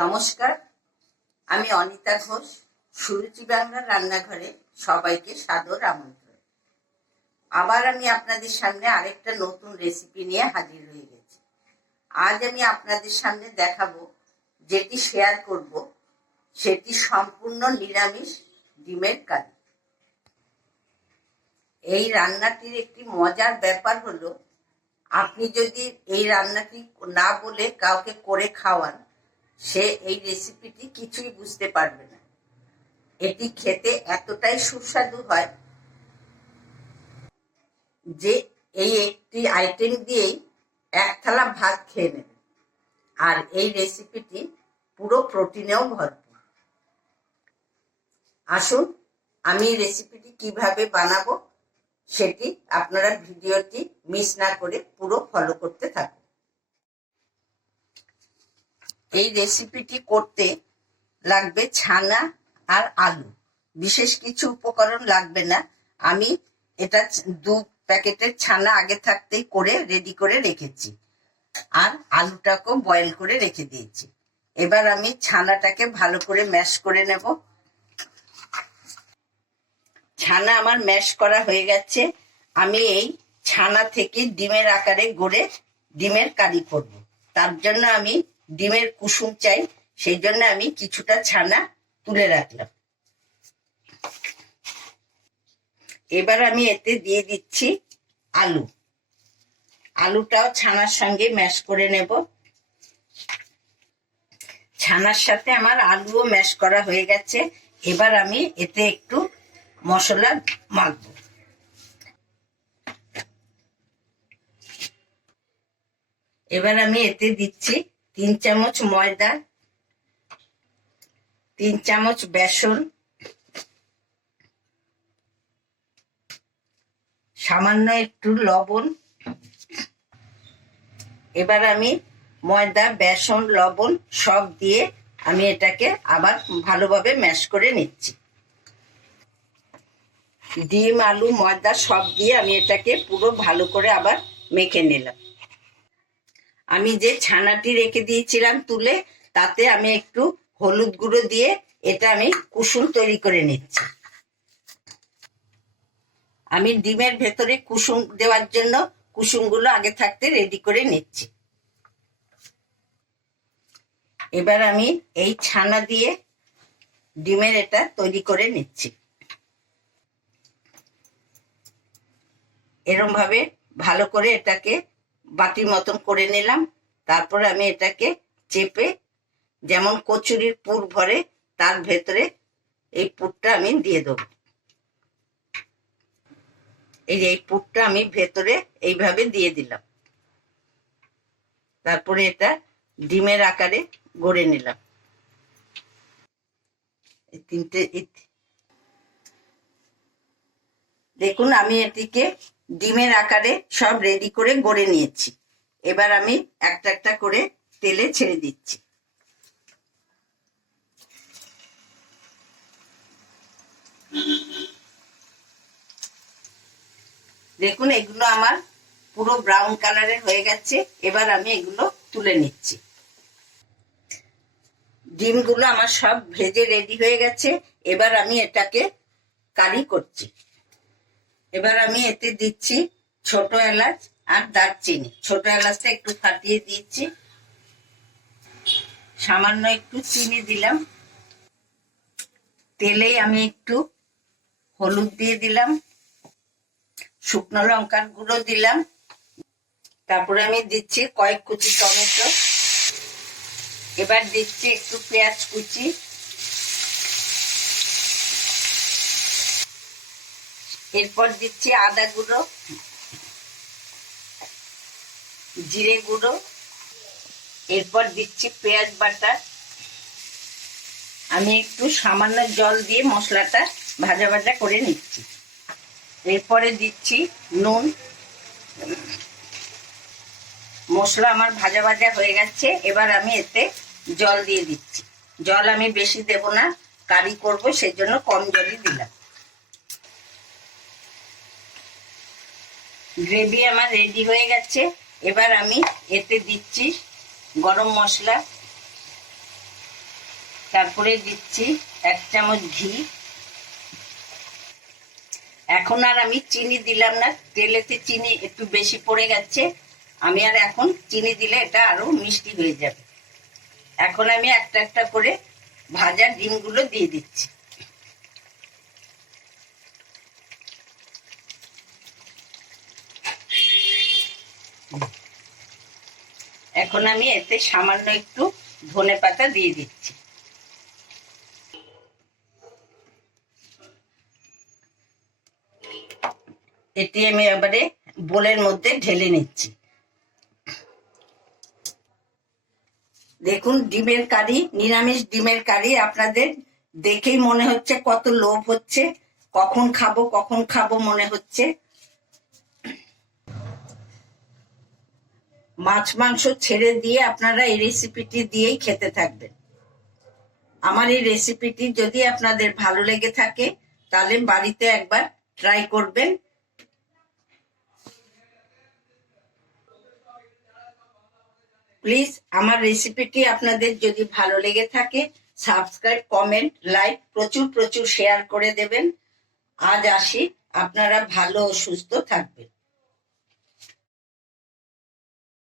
নমস্কার, আমি অনিতা ঘোষ। সুরুচি বাংলার রান্নাঘরে সবাইকে সাদর আমন্ত্রণ। আবার আমি আপনাদের সামনে আরেকটা নতুন রেসিপি নিয়ে হাজির হয়ে গেছি। আজ আমি আপনাদের সামনে দেখাবো, যেটি শেয়ার করব, সেটি সম্পূর্ণ নিরামিষ ডিমের কারি। এই রান্নাটির একটি মজার ব্যাপার হলো, আপনি যদি এই রান্নাটি না বলে কাউকে করে খাওয়ান, সে এই রেসিপিটি কিছুই বুঝতে পারবে না। এটি খেতে এতটাই সুস্বাদু হয় যে এই একটি আইটেম দিয়েই এক থালা ভাত খেয়ে নেবে। আর এই রেসিপিটি পুরো প্রোটিনেও ভরপুর। আসুন, আমি এই রেসিপিটি কিভাবে বানাবো সেটি আপনারা ভিডিওটি মিস না করে পুরো ফলো করতে থাকুন। এই রেসিপিটি করতে লাগবে ছানা আর আলু, বিশেষ কিছু উপকরণ লাগবে না। আমি এটা 2 প্যাকেটের ছানা আগে থাকতেই করে রেডি করে রেখেছি, আর আলুটাকেও বয়েল করে রেখে দিয়েছি। এবার আমি ছানাটাকে ভালো করে ম্যাশ করে নেব। ছানা আমার ম্যাশ করা হয়ে গেছে। আমি এই ছানা থেকে ডিমের আকারে গড়ে ডিমের কারি করব। তার জন্য আমি ডিমের কুসুম চাই, সেই জন্য আমি কিছুটা ছানা তুলে রাখলাম। এবার আমি এতে দিয়ে দিচ্ছি আলু। আলুটাও ছানার সঙ্গে ম্যাশ করে নেব। ছানার সাথে আমার আলুও ম্যাশ করা হয়ে গেছে। এবার আমি এতে একটু মশলা মাখবো। এবার আমি এতে দিচ্ছি 3 চামচ ময়দা, 3 চামচ বেসন, সামান্য একটু লবণ। এবার আমি ময়দা, বেসন, লবণ সব দিয়ে আমি এটাকে আবার ভালোভাবে ম্যাশ করে নিচ্ছি। ডিম, আলু, ময়দা সব দিয়ে আমি এটাকে পুরো ভালো করে আবার মেখে নিলাম। আমি যে ছানাটি রেখে দিয়েছিলাম তুলে, তাতে আমি একটু হলুদ গুঁড়ো দিয়ে এটা আমি কুসুম তৈরি করে নিচ্ছি। আমি ডিমের ভেতরে কুসুম দেওয়ার জন্য কুসুমগুলো আগে থাকতে রেডি করে নিচ্ছি। এবার আমি এই ছানা দিয়ে ডিমের এটা তৈরি করে নিচ্ছি। এরকম ভাবে ভালো করে এটাকে বাটির মতন করে নিলাম। তারপরে আমি এটাকে চেপে, যেমন কচুরির পুর ভরে তার ভেতরে এই পুরটা আমি দিয়ে দেবো। এই পুরটা আমি ভেতরে এইভাবে দিয়ে দিলাম। তারপরে এটা ডিমের আকারে গড়ে নিলাম। দেখুন, আমি এটিকে ডিমের আকারে সব রেডি করে গড়ে নিয়েছি। এবার আমি একটা একটা করে তেলে ছেড়ে দিচ্ছি। দেখুন, এগুলো আমার পুরো ব্রাউন কালারের হয়ে গেছে। এবার আমি এগুলো তুলে নিচ্ছি। ডিমগুলো আমার সব ভেজে রেডি হয়ে গেছে। এবার আমি এটাকে কারি করছি। এবার আমি এতে দিচ্ছি ছোট এলাচ আর দারচিনি। ছোট এলাচটা একটু ফাটিয়ে দিয়েছি, সামান্য একটু চিনি দিলাম। তেলেই আমি একটু হলুদ দিয়ে দিলাম, শুকনো লঙ্কার গুঁড়ো দিলাম। তারপরে আমি দিচ্ছি কয়েক কুচি টমেটো। এবার দিচ্ছি একটু পেঁয়াজ কুচি। এরপর দিচ্ছি আদা গুঁড়ো, জিরে গুঁড়ো। এরপর দিচ্ছি পেঁয়াজ বাটা। আমি একটু সামান্য জল দিয়ে মশলাটা ভাজা ভাজা করে নিচ্ছি। এরপরে দিচ্ছি নুন। মশলা আমার ভাজা ভাজা হয়ে গেছে। এবার আমি এতে জল দিয়ে দিচ্ছি। জল আমি বেশি দেব না, কারি করব, সেই জন্য কম জলই দিলাম। গ্রেভি আমার রেডি হয়ে গেছে। এবার আমি এতে দিচ্ছি গরম মশলা, তারপরে দিচ্ছি 1 চামচ ঘি। এখন আর আমি চিনি দিলাম না, তেলেতে চিনি একটু বেশি পড়ে গেছে, আমি আর এখন চিনি দিলে এটা আরো মিষ্টি হয়ে যাবে। এখন আমি একটা একটা করে ভাজা ডিমগুলো দিয়ে দিচ্ছি। এখন আমি এতে সামান্য একটু ধনেপাতা দিয়ে দিচ্ছি। এটি আমি এবারে বোলের মধ্যে ঢেলে নিচ্ছি। দেখুন ডিমের কারি, নিরামিষ ডিমের কারি আপনাদের দেখেই মনে হচ্ছে কত লোভ হচ্ছে, কখন খাবো মনে হচ্ছে। মাছ মাংস ছেড়ে দিয়ে আপনারা এই রেসিপিটি দিয়েই খেতে থাকবেন। আমার এই রেসিপিটি যদি আপনাদের ভালো লেগে থাকে তাহলে বাড়িতে একবার ট্রাই করবেন। প্লিজ আমার রেসিপিটি আপনাদের যদি ভালো লেগে থাকে সাবস্ক্রাইব, কমেন্ট, লাইক প্রচুর শেয়ার করে দেবেন। আজ আসি, আপনারা ভালো ও সুস্থ থাকবেন।